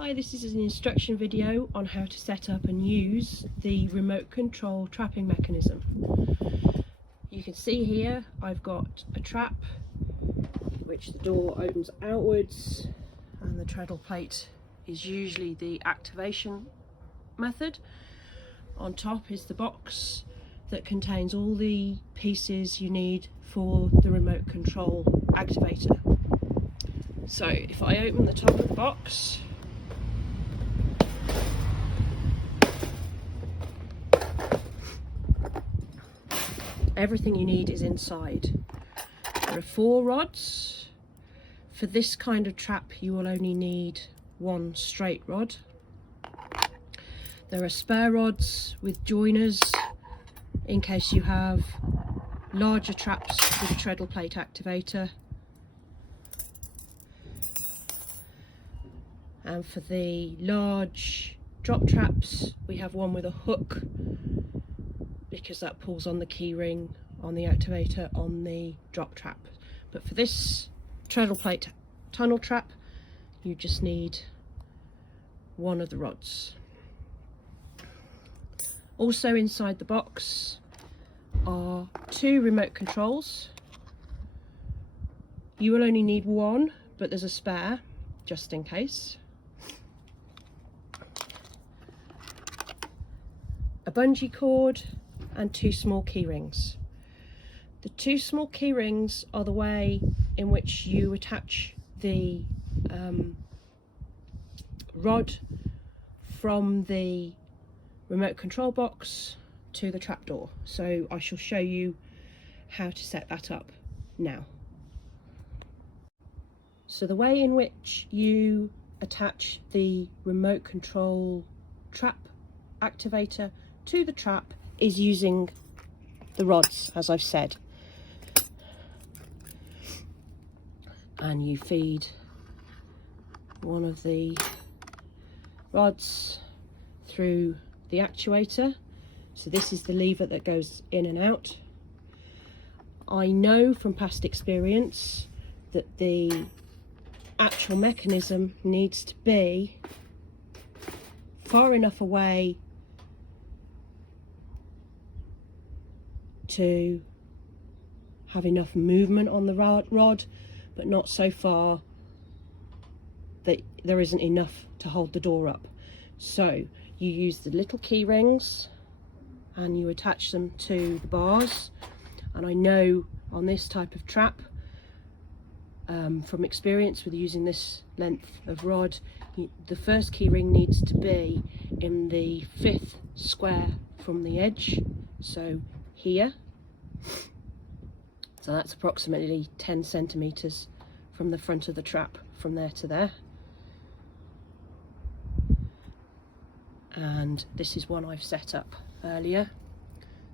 Hi, this is an instruction video on how to set up and use the remote control trapping mechanism. You can see here I've got a trap which the door opens outwards, and the treadle plate is usually the activation method. On top is the box that contains all the pieces you need for the remote control activator. So if I open the top of the box, everything you need is inside. There are 4 rods. For this kind of trap you will only need 1 straight rod. There are spare rods with joiners in case you have larger traps with a treadle plate activator. And for the large drop traps we have one with a hook, because that pulls on the key ring on the activator on the drop trap. But for this treadle plate tunnel trap you just need 1 of the rods. Also inside the box are 2 remote controls. You will only need 1, but there's a spare just in case. A bungee cord and 2 small key rings. The 2 small key rings are the way in which you attach the rod from the remote control box to the trapdoor. So I shall show you how to set that up now. So the way in which you attach the remote control trap activator to the trap is using the rods, as I've said. And you feed one of the rods through the actuator. So this is the lever that goes in and out. I know from past experience that the actual mechanism needs to be far enough away to have enough movement on the rod, but not so far that there isn't enough to hold the door up. So you use the little key rings and you attach them to the bars. And I know on this type of trap, from experience with using this length of rod, the first key ring needs to be in the 5th square from the edge, so here. So that's approximately 10 centimeters from the front of the trap, from there to there. And this is one I've set up earlier.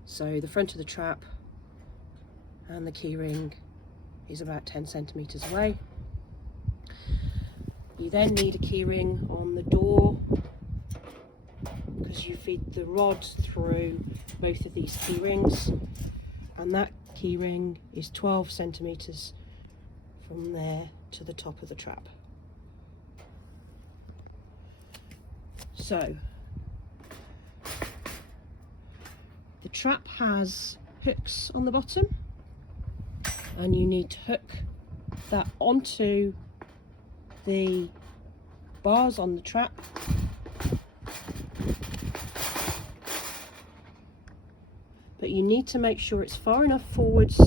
So the front of the trap and the key ring is about 10 centimeters away. You then need a key ring on the door, because you feed the rod through both of these key rings, and that key ring is 12 centimeters from there to the top of the trap. So the trap has hooks on the bottom, and you need to hook that onto the bars on the trap. But you need to make sure it's far enough forwards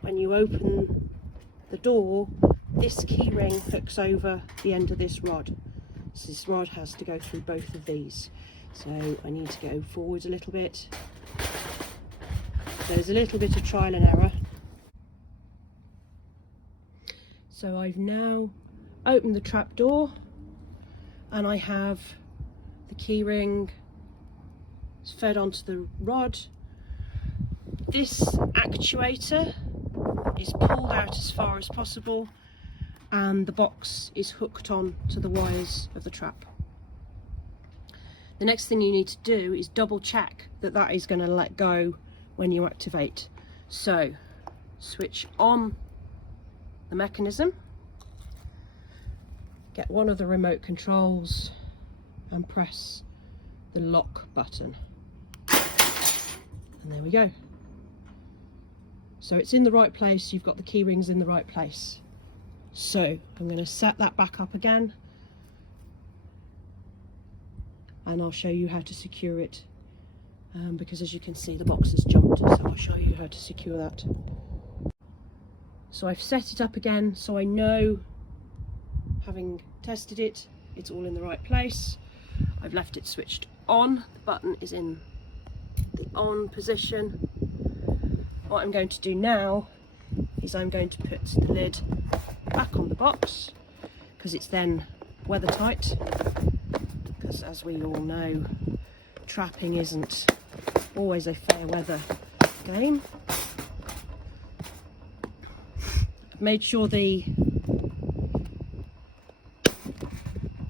when you open the door. This key ring hooks over the end of this rod. So this rod has to go through both of these. So I need to go forwards a little bit. There's a little bit of trial and error. So I've now opened the trap door, and I have the key ring fed onto the rod. This actuator is pulled out as far as possible, and the box is hooked on to the wires of the trap. The next thing you need to do is double check that that is going to let go when you activate. So switch on the mechanism, get one of the remote controls and press the lock button. And there we go. So it's in the right place, you've got the key rings in the right place. So I'm going to set that back up again, and I'll show you how to secure it, because as you can see the box has jumped, so I'll show you how to secure that. So I've set it up again so I know, having tested it, it's all in the right place. I've left it switched on, the button is in the on position. What I'm going to do now is I'm going to put the lid back on the box, because it's then weather tight, because as we all know, trapping isn't always a fair weather game. I've made sure the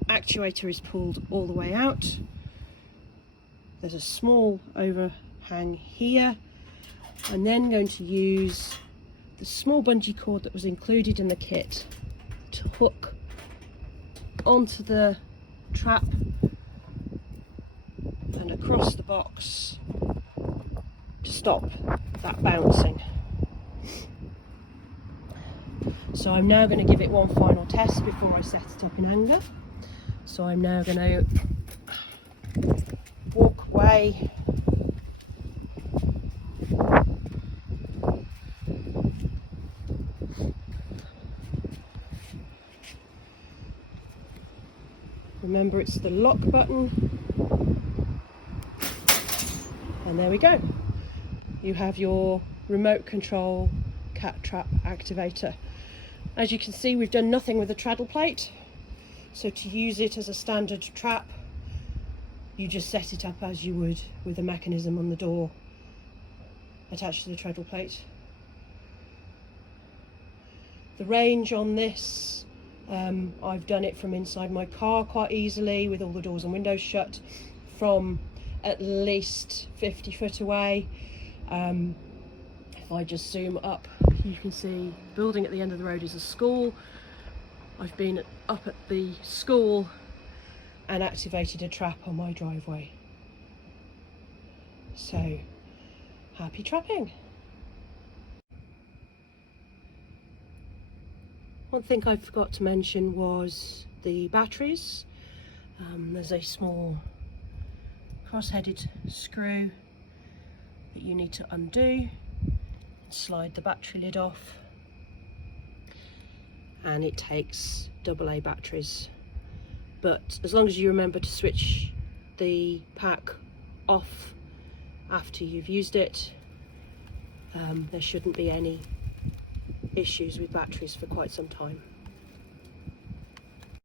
actuator is pulled all the way out. There's a small overhang here. I'm then going to use the small bungee cord that was included in the kit to hook onto the trap and across the box to stop that bouncing. So I'm now going to give it one final test before I set it up in anger. So I'm now going to walk away . Remember, it's the lock button, and there we go. You have your remote control cat trap activator. As you can see, we've done nothing with the treadle plate, so to use it as a standard trap, you just set it up as you would with a mechanism on the door attached to the treadle plate. The range on this, I've done it from inside my car quite easily with all the doors and windows shut, from at least 50 foot away. If I just zoom up, you can see the building at the end of the road is a school. I've been up at the school and activated a trap on my driveway. So, happy trapping. One thing I forgot to mention was the batteries. There's a small cross-headed screw that you need to undo, slide the battery lid off, and it takes AA batteries. But as long as you remember to switch the pack off after you've used it, there shouldn't be any issues with batteries for quite some time.